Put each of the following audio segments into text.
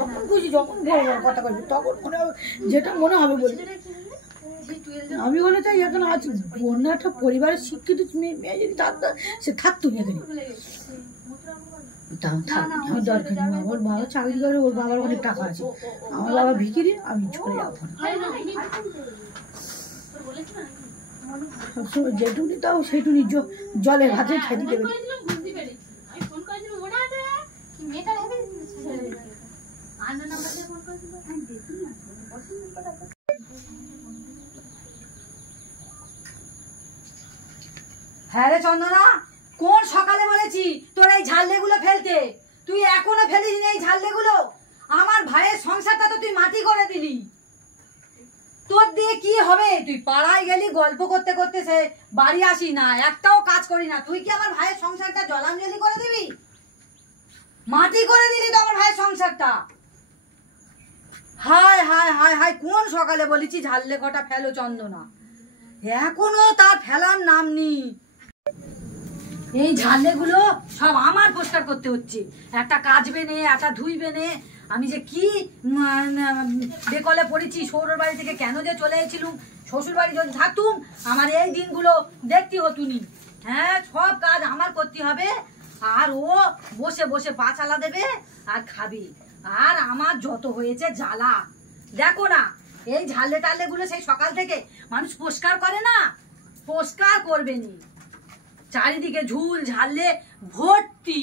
যখন খুশি যখন কথা বলবি তখন মনে হবে যেটা মনে হবে বলবি। আমি বলে চাই এখন আজ অন্য একটা পরিবারের শিক্ষিত মেয়ে যদি থাকতো সে থাকতো এখানে, দরকার নেই। ওর বাবা চাকরি করে, ওর বাবার অনেক টাকা আছে, আমার বাবা ভিখিরি, আমি চলে যাবো না। সবসময় যেটুকুনি তাও সেটুকুনি জলের হাতে খেতে দেবে। হ্যাঁ রে চন্দনা, কোন সকালে বলেছি তোর এই ঝাললেগুলো ফেলতে, তুই এখনো ফেলিস নি এই ঝাললেগুলো? আমার ভাইয়ের সংসারটা তো তুই মাটি করে দিলি, তোর দিয়ে কি হবে? তুই পাড়ায় গেলি গল্প করতে করতে, সে বাড়ি আসি না, একটাও কাজ করি না, তুই কি আমার ভাইয়ের সংসারটা জলাঞ্জলি করে দিবি? মাটি করে দিলি তো আমার ভাইয়ের সংসারটা। হায় হায় হায় হায়, কোন সকালে বলেছি ঝাললে কটা ফেলো চন্দনা, এখনো তার ফেলার নাম নেই। এই ঝালেগুলো সব আমার পরিষ্কার করতে হচ্ছে, একটা কাচবে নে, একটা ধুইবে নে। আমি যে কি বেকলে পড়েছি, শ্বশুর বাড়ি থেকে কেন যে চলে এসেছিলুম, শ্বশুর বাড়ি যদি থাকতুম আমার এই দিনগুলো দেখতে হতুনি। হ্যাঁ, সব কাজ আমার করতে হবে, আর ও বসে বসে পা চালা দেবে আর খাবে, আর আমার যত হয়েছে জ্বালা। দেখো না এই ঝালে টালে গুলো সেই সকাল থেকে মানুষ পরিষ্কার করে না, পরিষ্কার করবে নি, চারিদিকে ঝুল ঝাললে ভর্তি।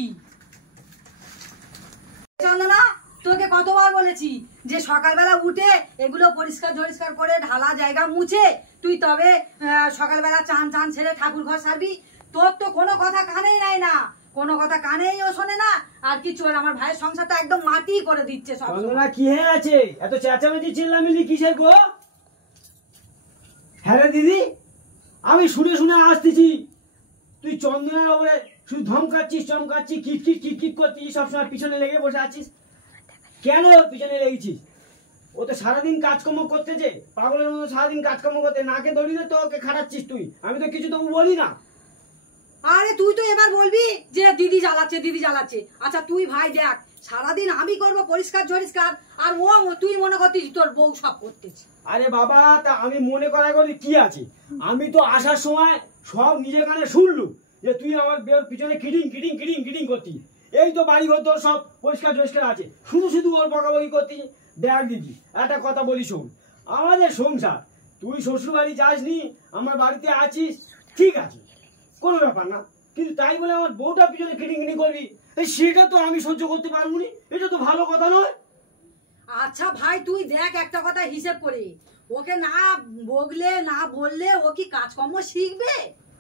চন্দনা, তোকে কতবার বলেছি যে সকালবেলা উঠে এগুলো পরিষ্কার ঝরিষ্কার করে ঢালা জায়গা মুছে তুই তবে সকালবেলা চান চান ছেড়ে ঠাকুর ঘর সারবি। তোর তো কোনো কথা কানেই নাই না, কোনো কথা কানেই ও শোনে না, আর কিছু আমার ভাইয়ের সংসারটা একদম মাটি করে দিচ্ছে সব। চন্দনা কি হয়ে আছে এত চেঁচামেচি চিল্লামিল্লি কিসের গো? হ্যাঁ রে দিদি, আমি শুনে শুনে আসতেছি তুই চন্দনার ওপরে শুধু ধমকাচ্ছিস চমকাচ্ছিস, কিটকিট কিটকিট করছিস, সবসময় পিছনে লেগে বসে আছিস। কেন পিছনে লেগেছিস? ও তো সারাদিন কাজকর্ম করতেছে, পাগলের মতো সারাদিন কাজকর্ম করতে, নাকে দড়ি দিয়ে তো ওকে খাটাচ্ছিস তুই। আমি তো কিছু তবু বলি না। আরে তুই তো এবার বলবি যে দিদি জ্বালাচ্ছে দিদি জ্বালাচ্ছে। আচ্ছা তুই ভাই দেখ, সারাদিন আমি করবো পরিষ্কার ঝরিষ্কার, আর ও তুই মনে করতিস তোর বউ সব করতেছে। আরে বাবা, তা আমি মনে করা করি কি আছে? আমি তো আসার সময় সব নিজের কানে শুনলু যে তুই আমার বের পিছনে কিটিং কিটিং কিটিং কিটিং করতি। এই তো বাড়ি ঘর তোর সব পরিষ্কার পরিষ্কার আছে, শুধু শুধু ওর বকাবকি করতি। দেখ দিদি, একটা কথা বলি শোন, আমাদের সংসার, তুই শ্বশুর বাড়ি যাসনি, আমার বাড়িতে আছিস, ঠিক আছে, কোনো ব্যাপার না, কিন্তু তাই বলে আমার বউটা পিছনে কিটিং কিটিং করবি, সেটা তো আমি সহ্য করতে পারবো নি, এটা তো ভালো কথা নয়। আচ্ছা ভাই তুই দেখ একটা কথা হিসেব করে, ওকে না বগলে না বললে ও কি কাজকর্ম শিখবে?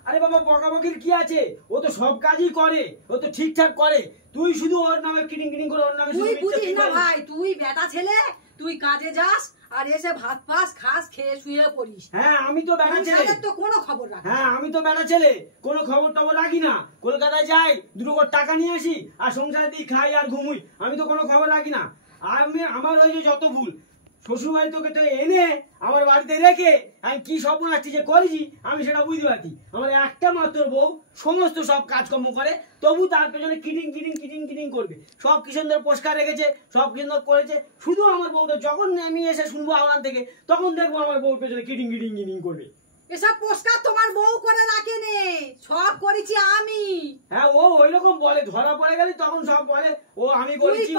আরে বাবা, বকাবকির কি আছে? ও তো সব কাজই করে, ও তো ঠিকঠাক করে, তুই শুধু ওর নামে কিটিং কিটিং করে, ওর নামে তুই বুঝিস না ভাই, তুই বেটা ছেলে, তুই কাজে যাস আর এসে ভাত পাস খাস, খেয়ে শুয়ে পড়িস। হ্যাঁ আমি তো বেটা ছেলে, তো কোনো খবর রাখ। হ্যাঁ আমি তো বেটা ছেলে, কোনো খবর টবর রাখি না, কলকাতায় যাই দুটো করে টাকা নিয়ে আসি আর সংসারে দিই, খাই আর ঘুমুই, আমি তো কোনো খবর রাখি না। আমি আমার হয়েছে যত ভুল, শ্বশুর বাড়ি তোকে তো এনে আমার বাড়িতে রেখে আমি কি সর্বনাশটি যে করেছি আমি সেটা বুঝতে পারছি। আমার একটা মাত্র বউ সমস্ত সব কাজকর্ম করে, তবু তার পেছনে কিটিং কিটিং কিটিং কিটিং করবে, সব কি সুন্দর পরিষ্কার রেখেছে, সব কি সুন্দর করেছে, শুধু আমার বউটা যখন আমি এসে শুনবো আওয়াজ থেকে, তখন দেখবো আমার বউর পেছনে কিটিং কিটিং কিটিং করবে। এসব পোস্টার তোমার বউ করে রাখে নে, সব করেছি আমি। হ্যাঁ ও ওই রকম বলে, ধরা পড়ে গেলি তখন সব বলে ও আমি করেছি।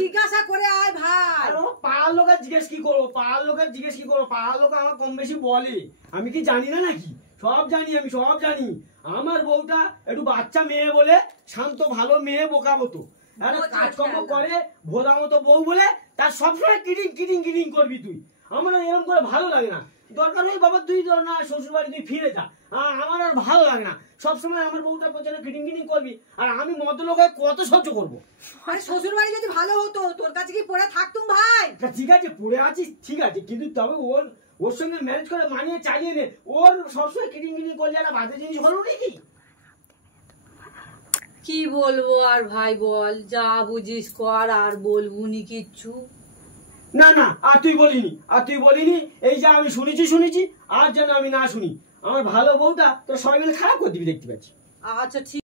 জিজ্ঞাসা করে আয় ভাই। পাড়ার লোকের জিজ্ঞেস কি করবো, পাড়ার লোকের জিজ্ঞেস কি করবো, পাড়ার লোক আমার কম বেশি বলে, আমি কি জানি না নাকি? সব জানি, আমি সব জানি। আমার বউটা একটু বাচ্চা মেয়ে বলে, শান্ত ভালো মেয়ে, বোকা মতো কাজকর্ম করে, ভোদা মতো বউ বলে তার সবসময় কিটিং কিটিং কিটিং করবি তুই। আমার এরকম করে ভালো লাগে না, দরকার নেই বাবা তুই না শ্বশুর বাড়ি তুই ফিরে যা, আমার আর ভালো লাগে না, সবসময় আমার বউটার পেছনে কিটিং কিটিং করবি, আর আমি মতলোক হয়ে কত সহ্য করবো? আরে শ্বশুর বাড়ি যদি ভালো হতো তোর কাছে কি পড়ে থাকতুম ভাই? ঠিক আছে পড়ে আছিস, ঠিক আছে, কিন্তু তবে ওর সঙ্গে ম্যানেজ করে মানিয়ে চালিয়ে নে, ওর সবসময় কিটিং কিটিং করলে একটা বাজে জিনিস হলো নাকি? কি বলবো আর ভাই বল, যা বুঝিস কর, আর বলবো নি কিচ্ছু। না না, আর তুই বলিনি, আর তুই বলিনি, এই যে আমি শুনেছি, আর যেন আমি না শুনি। আমার ভালো বউটা তোর সবাই মিলে খারাপ করে দিবি দেখতে পাচ্ছি। আচ্ছা ঠিক